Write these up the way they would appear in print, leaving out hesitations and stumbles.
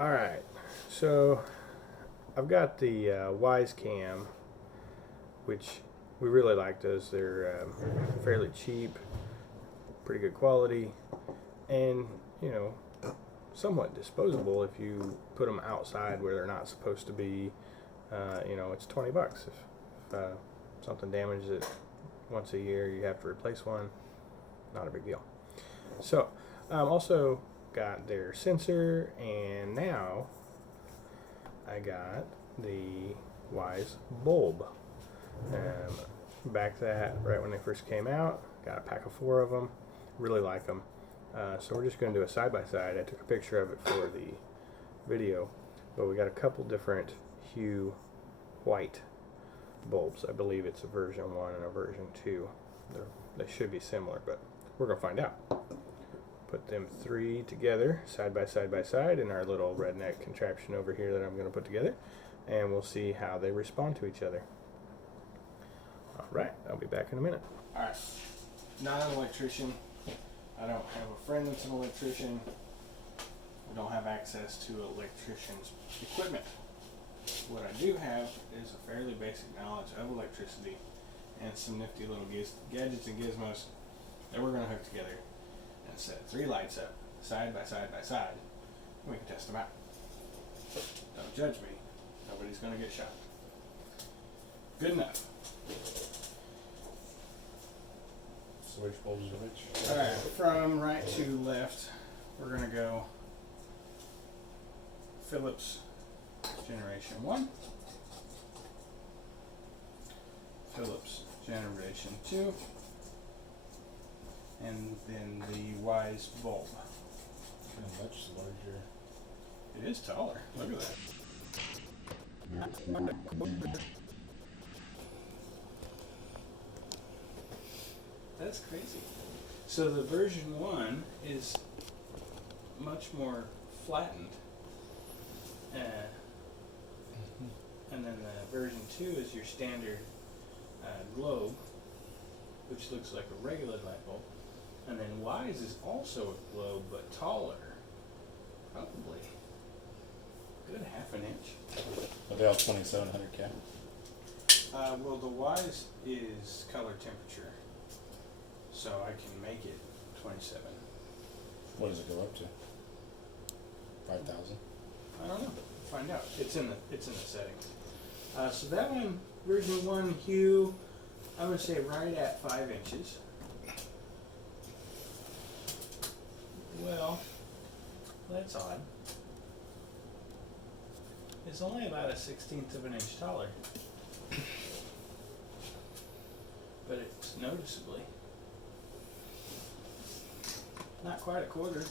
Alright, so I've got the Wyze cam, which we really like those. They're fairly cheap, pretty good quality, and somewhat disposable if you put them outside where they're not supposed to be. It's $20 if something damages it once a year. You have to replace one. Not a big deal. So, also got their sensor, and now I got the Wyze bulb. Back that right when they first came out. Got a pack of 4 of them. Really like them. So we're just going to do a side by side. I took a picture of it for the video, but we got a couple different Hue white bulbs. I believe it's a version 1 and a version 2. They should be similar, but we're going to find out. Put them 3 together, side by side in our little redneck contraption over here that I'm going to put together, and we'll see how they respond to each other. Alright, I'll be back in a minute. Alright, not an electrician. I don't have a friend that's an electrician. I don't have access to electrician's equipment. What I do have is a fairly basic knowledge of electricity and some nifty little gadgets and gizmos that we're going to hook together and set 3 lights up side by side, and we can test them out. Don't judge me. Nobody's going to get shot. Good enough. So which bulbs are which? Alright, from right to left, we're going to go Phillips Generation 1, Phillips Generation 2, and then the Wyze bulb. Kind of much larger. It is taller. Look at that. That's crazy. So the version 1 is much more flattened. And then the version 2 is your standard globe, which looks like a regular light bulb. And then Wyze is also a globe, but taller. Probably a good half an inch. Are they all 2700K? Well, the Wyze is color temperature, so I can make it 27. What does it go up to? 5,000? I don't know. Find out. It's in the settings. So that one, version 1 Hue, I'm going to say right at 5 inches. Well, that's odd. It's only about a 1/16 of an inch taller. But it's noticeably. Not quite a quarter.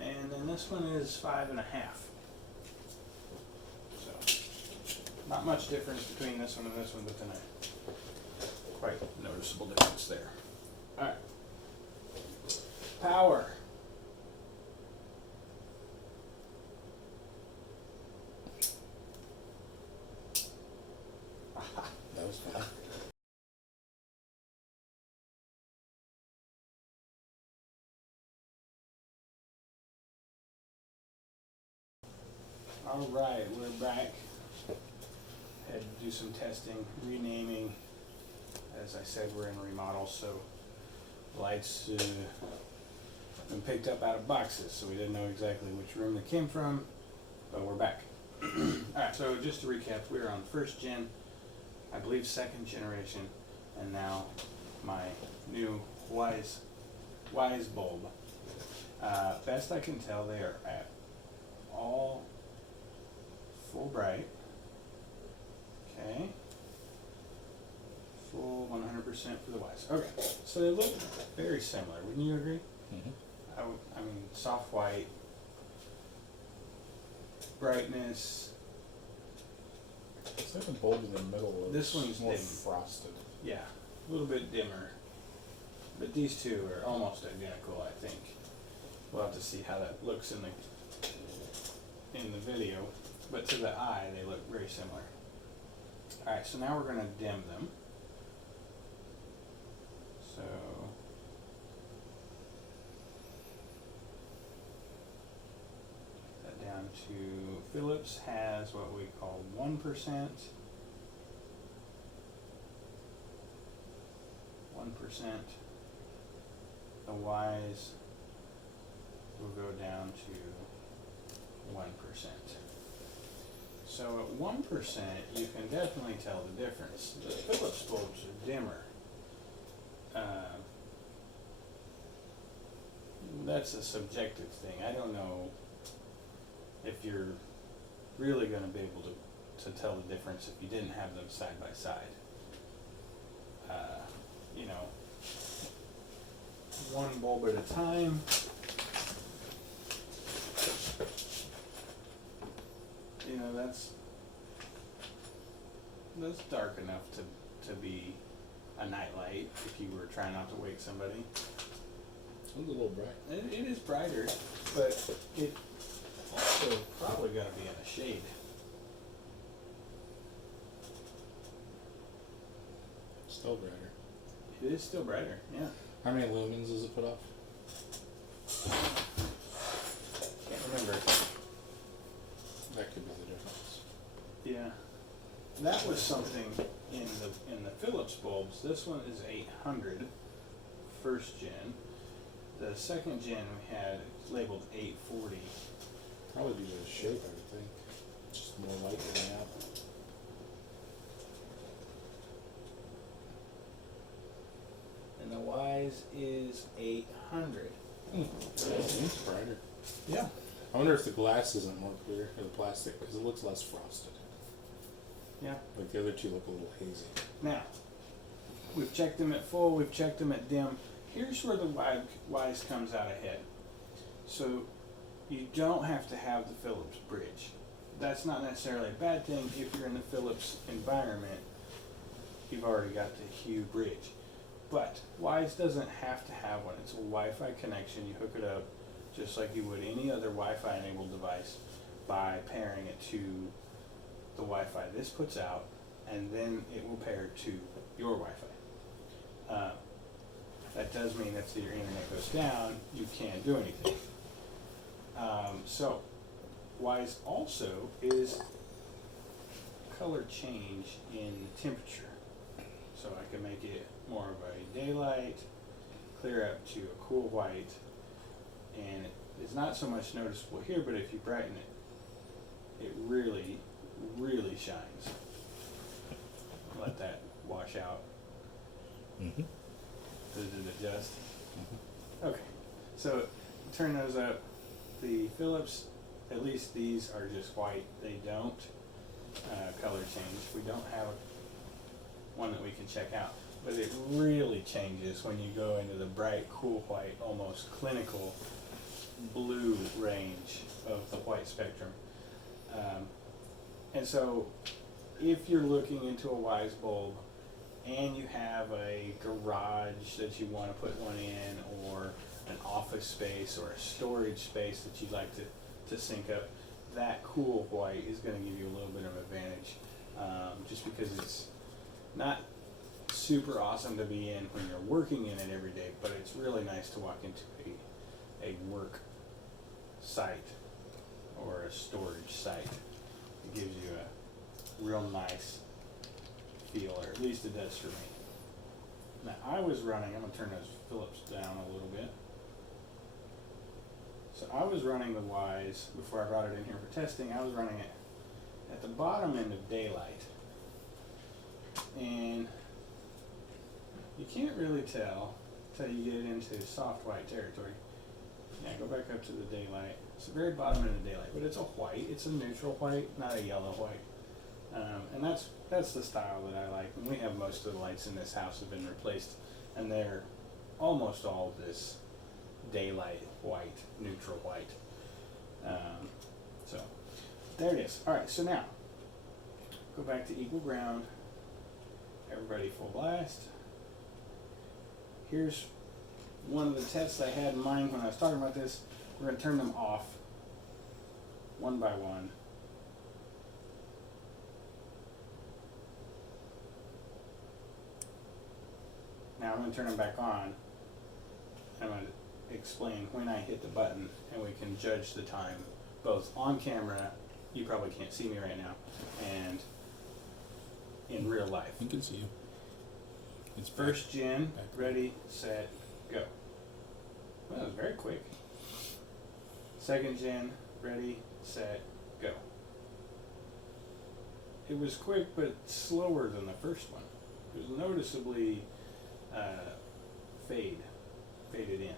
And then this one is 5.5. So, not much difference between this one and this one, but then a quite noticeable difference there. Alright. Power. That was fun. Alright, we're back. Had to do some testing, renaming. As I said, we're in remodel, so lights been picked up out of boxes, so we didn't know exactly which room they came from, but we're back. Alright, so just to recap, we're on 1st gen, I believe 2nd generation, and now my new Wyze bulb. Best I can tell, they are at all full bright. Okay. Full 100% for the Wyze. Okay, so they look very similar. Wouldn't you agree? Mm-hmm. I mean, soft white, brightness. It's like the bulb in the middle looks This one's more dim. frosted. Yeah, a little bit dimmer. But these two are almost identical, I think. We'll have to see how that looks in the video. But to the eye, they look very similar. Alright, so now we're going to dim them. So to Phillips has what we call 1%. 1%. The Wyze will go down to 1%. So at 1%, you can definitely tell the difference. The Phillips bulbs are dimmer. That's a subjective thing. I don't know if you're really going to be able to tell the difference if you didn't have them side by side. You know, one bulb at a time. You know, that's dark enough to be a nightlight if you were trying not to wake somebody. It's a little bright. It is brighter, but it also probably got to be in the shade. Still brighter. It is still brighter, yeah. How many lumens does it put off? Can't remember. That could be the difference. Yeah, that was something in the Phillips bulbs. This one is 800, first gen. The second gen we had labeled 840. Probably due to the shape, I would think. Just more light getting out. And the Wyze is 800. It's brighter. Yeah. I wonder if the glass isn't more clear, or the plastic, because it looks less frosted. Yeah. Like the other two look a little hazy. Now, we've checked them at full, we've checked them at dim. Here's where the Wyze comes out ahead. So you don't have to have the Phillips bridge. That's not necessarily a bad thing if you're in the Phillips environment. You've already got the Hue bridge. But Wyze doesn't have to have one. It's a Wi-Fi connection. You hook it up just like you would any other Wi-Fi enabled device by pairing it to the Wi-Fi this puts out, and then it will pair to your Wi-Fi. That does mean if your internet goes down, you can't do anything. So Wyze also is color change in temperature. So I can make it more of a daylight, clear up to a cool white, and it's not so much noticeable here, but if you brighten it, it really, really shines. Let that wash out. Mm-hmm. Does it adjust? Okay, so turn those up. The Phillips, at least these are just white. They don't color change. We don't have one that we can check out, but it really changes when you go into the bright, cool white, almost clinical blue range of the white spectrum. And so if you're looking into a Wyze bulb and you have a garage that you want to put one in, or an office space or a storage space that you'd like to sync up, that cool white is going to give you a little bit of advantage, just because it's not super awesome to be in when you're working in it every day, but it's really nice to walk into a work site or a storage site. It gives you a real nice feel, or at least it does for me. Now I was running, I'm going to turn those Phillips down a little bit. So I was running the Wyze before I brought it in here for testing. I was running it at the bottom end of daylight. And you can't really tell until you get into soft white territory. Yeah, go back up to the daylight. It's the very bottom end of daylight, but it's a white. It's a neutral white, not a yellow white. And that's the style that I like. And we have most of the lights in this house have been replaced, and they're almost all this daylight white, neutral white. So there it is. All right, so now go back to equal ground. Everybody full blast. Here's one of the tests I had in mind when I was talking about this. We're going to turn them off one by one. Now I'm going to turn them back on. I'm going to explain when I hit the button, and we can judge the time both on camera, you probably can't see me right now, and in real life. You can see you. It's First gen, back. ready, set, go. Well, that was very quick. Second gen, ready, set, go. It was quick, but slower than the first one. It was noticeably faded in.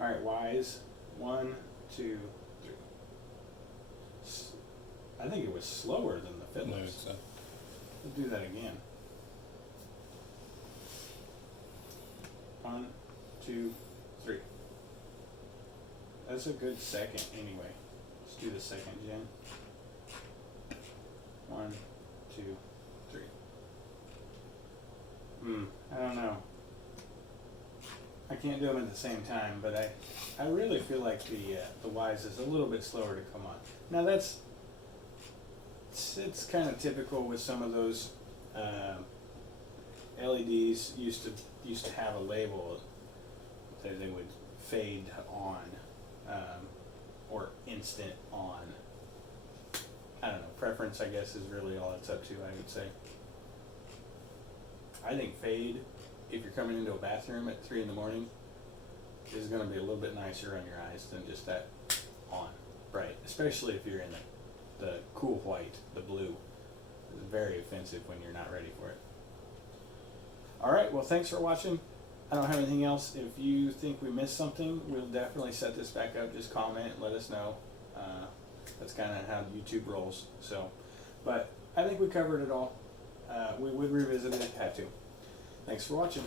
All right, Wyze, 1, 2, 3. I think it was slower than the No, Phillips. it's, Let's do that again. 1, 2, 3. That's a good second anyway. Let's do the second gen. 1, 2, 3. I don't know. I can't do them at the same time, but I really feel like the Wyze is a little bit slower to come on. Now it's kind of typical with some of those LEDs used to have a label that they would fade on or instant on. I don't know, preference I guess is really all it's up to, I would say. I think fade, if you're coming into a bathroom at 3 in the morning, is going to be a little bit nicer on your eyes than just that on, bright, especially if you're in the cool white, the blue. It's very offensive when you're not ready for it. Alright, well thanks for watching. I don't have anything else. If you think we missed something, we'll definitely set this back up. Just comment and let us know. That's kind of how YouTube rolls. So, but I think we covered it all. We would revisit it if it had to. Thanks for watching.